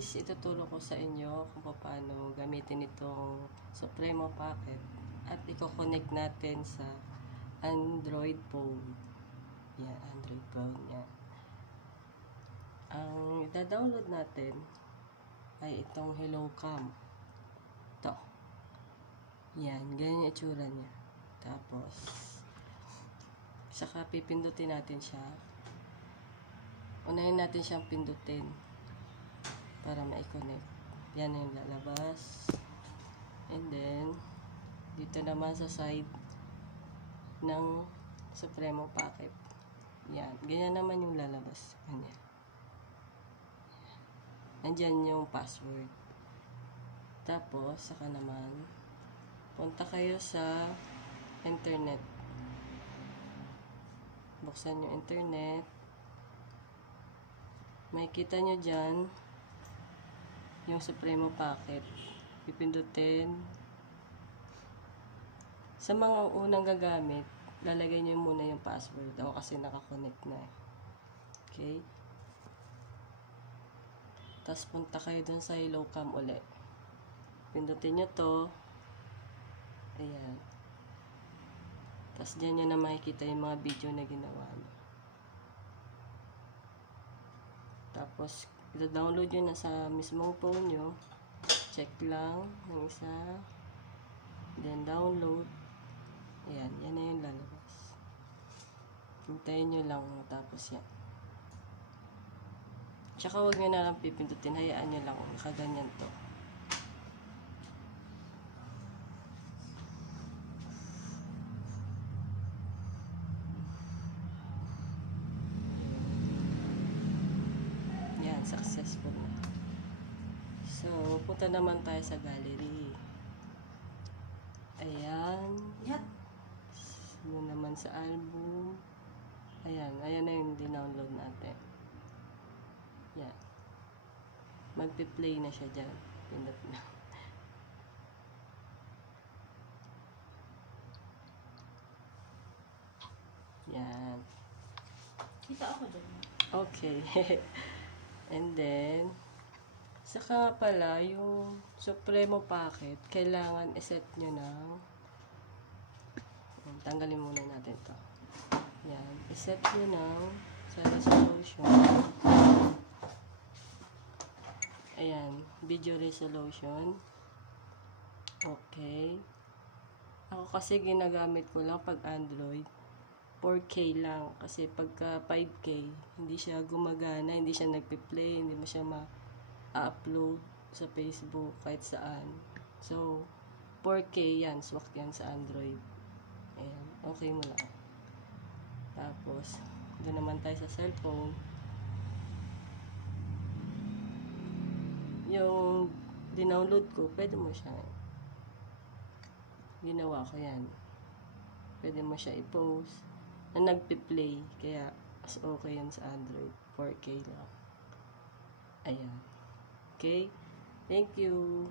guys, ituturo ko sa inyo kung paano gamitin itong Supremo Pocket at i-connect natin sa Android phone. Yan, Android phone. Yan. Ang ida-download natin ay itong Hello Cam. Ito. Yan, ganyan yung itsura niya. Tapos, saka pipindutin natin siya. Unahin natin siyang pindutin para ma-connect. Yan yung lalabas. And then, dito naman sa side ng Supremo Pocket. Yan. Ganyan naman yung lalabas. Ganyan. Nandyan yung password. Tapos, saka naman, punta kayo sa internet. Buksan yung internet. Makikita nyo dyan yung Supremo Pocket. Pipindutin. Sa mga unang gagamit, lalagay nyo muna yung password. Ako kasi nakakonect na. Okay? Tapos punta kayo dun sa Hello Cam ulit. Pindutin nyo to. Ayan. Tapos dyan nyo na makikita yung mga video na ginawa nyo. Tapos, ito-download nyo na sa mismong phone nyo. Check lang ng isa. Then, download. Ayan, yan na yung lalabas. Hintayin nyo lang matapos yan. Tsaka huwag nyo na lang pipindutin. Hayaan nyo lang. Nakaganyan to. Yan, successful na. So, punta naman tayo sa gallery. Ayan. Yan. Yun naman sa album. Ayan. Ayan na yung dinownload natin. Yan. Magpi-play na siya dyan. Pindot na. Yan. Kita ako dyan. Okay. And then, saka nga pala, yung Supremo Pocket, kailangan iset nyo ng, tanggalin muna natin to. Yan. Iset nyo ng sa resolution. Ayan. Video resolution. Okay. Ako kasi ginagamit ko lang pag Android. 4K lang. Kasi pagka 5K, hindi siya gumagana, hindi siya nagpi-play, hindi mo siya ma-upload sa Facebook, kahit saan. So, 4K yan. Swak yan sa Android. Ayan. Okay mo lang. Tapos, doon naman tayo sa cellphone. Yung dinownload ko, pwede mo siya. Ginawa ko yan. Pwede mo siya i-post na nagpi-play. Kaya, mas okay yan sa Android. 4K lang. Ayan. Okay? Thank you.